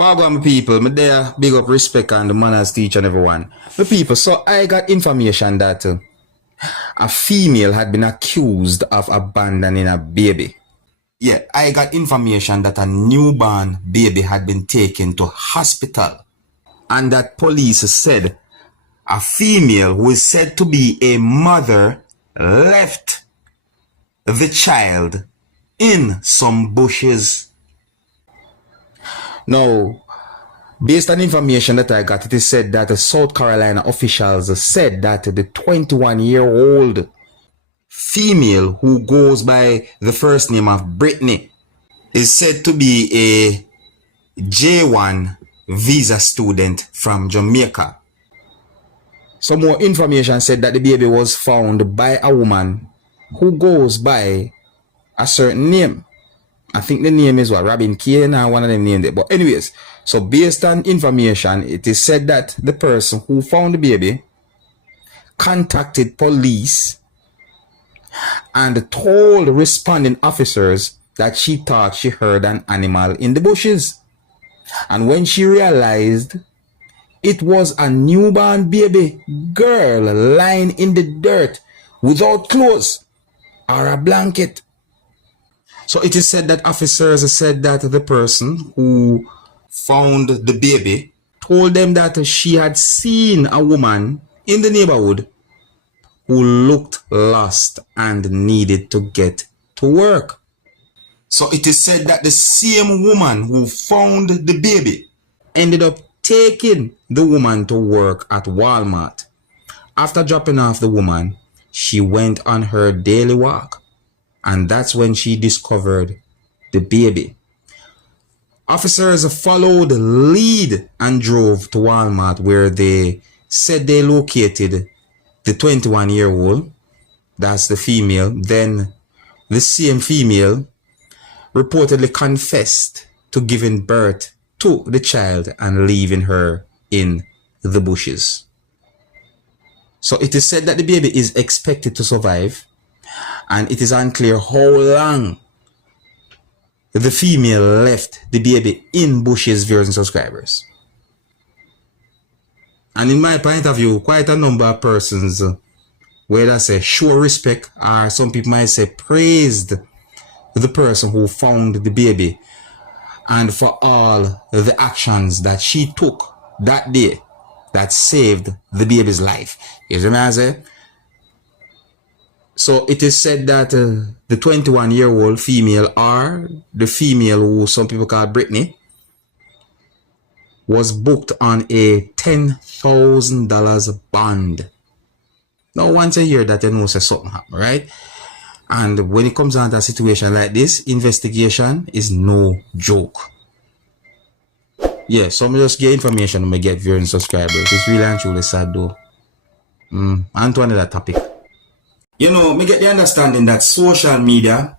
Well, my people, me there big up respect and the manners to each and everyone. My people, so I got information that a female had been accused of abandoning a baby. Yeah, I got information that a newborn baby had been taken to hospital, and that police said a female who is said to be a mother left the child in some bushes. Now, based on information that I got, it is said that the South Carolina officials said that the 21-year-old female who goes by the first name of Brittany is said to be a J1 visa student from Jamaica. Some more information said that the baby was found by a woman who goes by a certain name. I think the name is what, Robin Kane or one of them named it. But anyways, so based on information, it is said that the person who found the baby contacted police and told responding officers that she thought she heard an animal in the bushes. And when she realized it was a newborn baby girl lying in the dirt without clothes or a blanket. So it is said that officers said that the person who found the baby told them that she had seen a woman in the neighborhood who looked lost and needed to get to work. So it is said that the same woman who found the baby ended up taking the woman to work at Walmart. After dropping off the woman, she went on her daily walk. And that's when she discovered the baby. Officers followed the lead and drove to Walmart, where they said they located the 21-year-old. That's the female. Then the same female reportedly confessed to giving birth to the child and leaving her in the bushes. So it is said that the baby is expected to survive, and it is unclear how long the female left the baby in bushes, viewers and subscribers. And in my point of view, quite a number of persons, whether I say show respect or some people might say praised the person who found the baby and for all the actions that she took that day that saved the baby's life. You see what I say? So it is said that the 21-year-old female, or the female who some people call Brittany, was booked on a $10,000 bond. Now, once you hear that, you know something happened, right? And when it comes down to a situation like this, investigation is no joke. Yeah, so I'm just get information and get viewers and subscribers. It's really and truly sad though. On to another topic. You know, me get the understanding that social media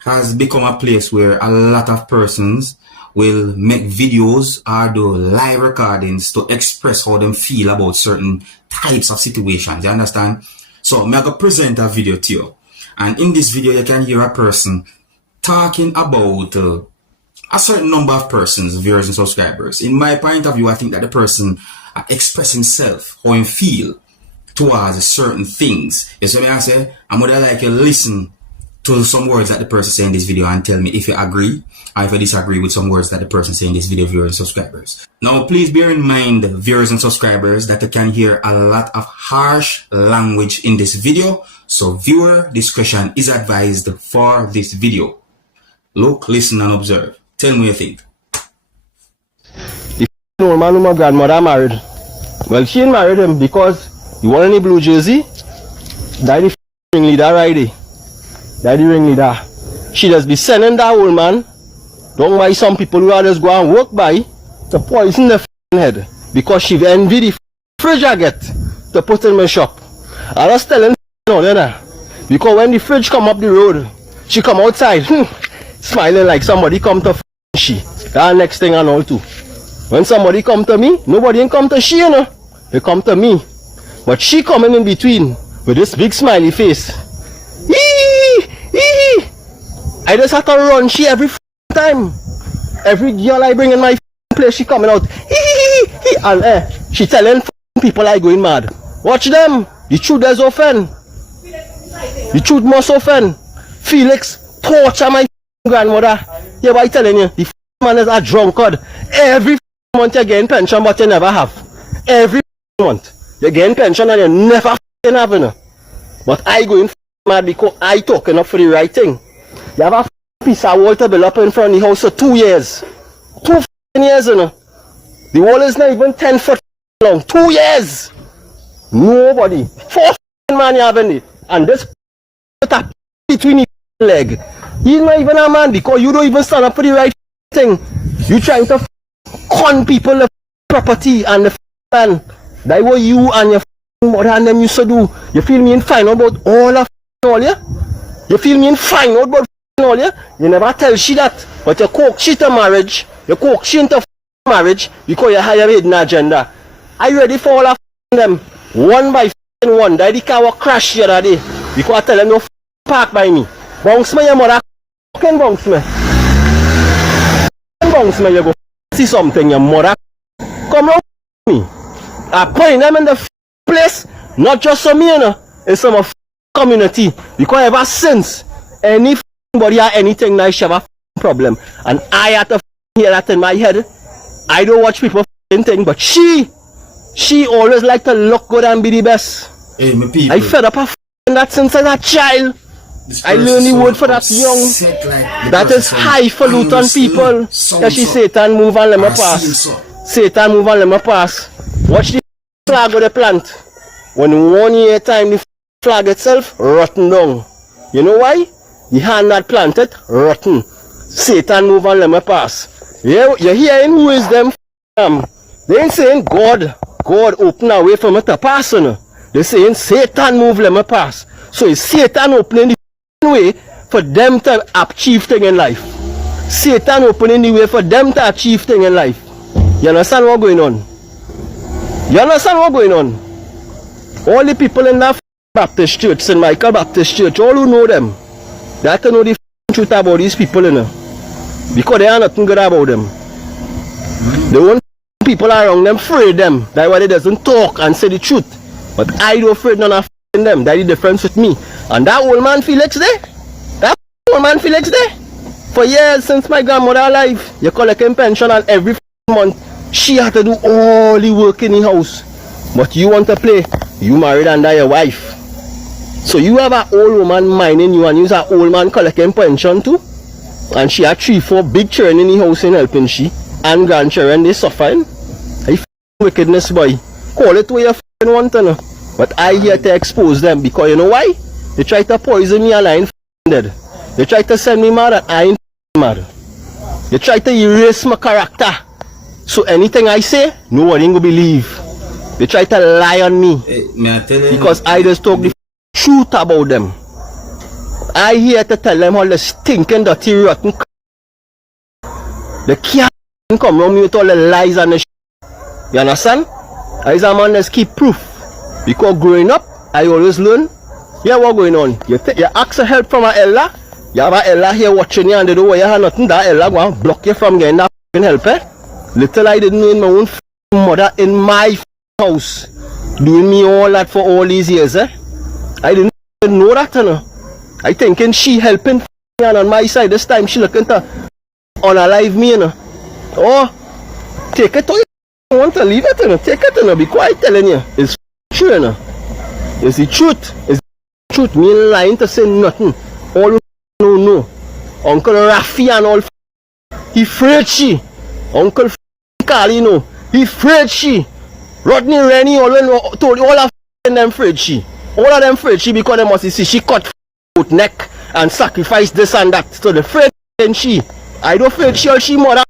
has become a place where a lot of persons will make videos or do live recordings to express how them feel about certain types of situations. You understand? So I'm going to present a video to you. And in this video, you can hear a person talking about a certain number of persons, viewers and subscribers. In my point of view, I think that the person express himself, how he feel towards certain things. You see what I say? I'm gonna like you listen to some words that the person say in this video and tell me if you agree or if you disagree with some words that the person say in this video, viewers and subscribers. Now, please bear in mind, viewers and subscribers, that you can hear a lot of harsh language in this video. So viewer discretion is advised for this video. Look, listen and observe. Tell me what you think. The man who my grandmother married, well, she married him because he won any blue jersey. That the ringleader right there. That the ringleader. She just be sending that old man down by some people who are just go and work by to poison the head because she envy the fridge I get to put in my shop. I was telling her because when the fridge come up the road, she come outside smiling like somebody come to she. That next thing and all too. When somebody come to me, nobody ain't come to she, you know. They come to me. But she coming in between with this big smiley face. I just have to run she every time. Every girl I bring in my place she coming out. And she telling people I going mad. Watch them. The truth is often. The truth must often. Felix torture my grandmother. Yeah, but I telling you, the man is a drunkard. Every month you're getting pension, but you never have. Every month you're getting pension and you never have it. But I going mad because I talking up for the right thing. You have a piece of wall to build up in front of the house for 2 years. 2 years, you know. The wall is not even 10 foot long. 2 years. Nobody. 4 man you having it. And this between his leg. He's not even a man because you don't even stand up for the right thing. You trying to con people the property and the land. That what you and your mother and them used to do. You feel me in fine about all of all, yeah? You feel me in fine about all, yeah? You never tell she that. But you cook shit to marriage. You cook shit into marriage because you have a hidden agenda. Are you ready for all of them? One by one. That the car will crash the other day. Because I tell them no park by me. Bounce me your mother. Can bounce me. Bounce me, you go see something, your mother. Come round me. I point them in the place, not just for me, you know. It's some of community. Because ever since anybody or anything nice have a problem. And I had to hear that in my head. I don't watch people thing, but she always like to look good and be the best. Hey, my people. I fed up of that since I was a child. I learned the word for that young. Like that is highfalutin people. Yeah, she Satan move and let me pass. Satan move and let me pass. Watch the flag of the plant. When 1 year time the flag itself rotten down. You know why? The hand that planted rotten. Satan move and let me pass. You're hearing who is them they ain't saying God open a way for me to pass. They're saying Satan move let me pass. So it's Satan opening the way for them to achieve things in life. Satan opening the way for them to achieve things in life. You understand what's going on? You understand what's going on? All the people in that Baptist church, St. Michael Baptist Church, all who know them, they have to know the truth about these people, you know. Because they are nothing good about them. They want people around them afraid them. That's why they doesn't talk and say the truth. But I don't afraid none of them. That's the difference with me. And that old man Felix there, for years since my grandmother alive, you collect him pension and every month she had to do all the work in the house. But you want to play, you married under your wife. So you have an old woman minding you and you's an old man collecting pension too. And she had 3-4 big children in the house in helping she. And grandchildren, they suffering. I wickedness, boy. Call it where you want to know. But I here to expose them because you know why? They try to poison me and I ain't dead. They try to send me mad and I ain't mad. They try to erase my character. So anything I say, nobody ain't gonna believe. They try to lie on me. Because I just talk the truth about them. I here to tell them all the stinking, dirty, rotten. They can't come around me with all the lies and the shit. You understand? I is a man that's keep proof. Because growing up, I always learn. Yeah, what's going on? You ask for help from an elder. You have an elder here watching you and they don't want you have nothing. That elder going to block you from getting that help. Little I didn't know in my own mother in my house. Doing me all that for all these years. I didn't know that. I thinking she helping me and on my side. This time she looking to unalive me. Oh, take it to you. I want to leave it. Take it. Be quiet telling you. It's true. It's the truth. It's the truth. Me ain't lying to say nothing. All you know. Uncle Rafi and all. He afraid she. Uncle Carly know. He afraid she. Rodney Rennie all told all of them afraid she. All of them afraid she because they must see she cut out neck and sacrifice this and that. So the afraid she. I don't afraid she or she mother.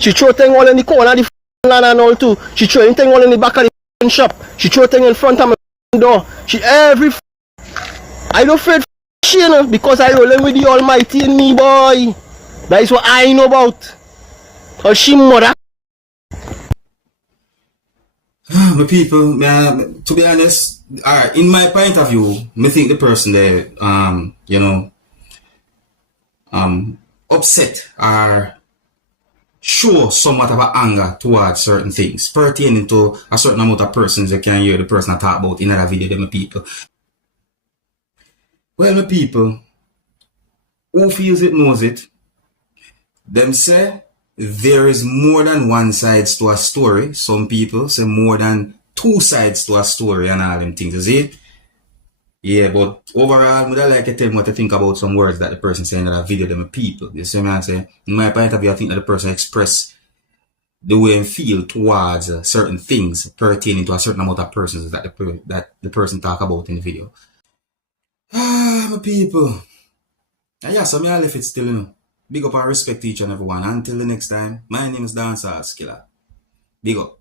She throw thing all in the corner of the land and all too. She throw anything all in the back of the shop. She throw thing in front of my door. She every. I don't afraid she because I rolling with the Almighty in me, boy. That is what I know about. Or she mother. My people, to be honest, in my point of view, I think the person there, upset or show somewhat of a anger towards certain things pertaining to a certain amount of persons you can hear the person I talk about in another video, them people. Well, my people, who feels it knows it. Them say there is more than one sides to a story. Some people say more than two sides to a story and all them things. You see it? Yeah, but overall, would I like to tell me what to think about some words that the person saying that I video them people. You see me I say? In my point of view, I think that the person express the way and feel towards certain things pertaining to a certain amount of persons that the person talk about in the video. Ah, my people. Yeah, so me I left it still, you know. Big up and respect to each and everyone. Until the next time, my name is Dancehall Skilla. Big up.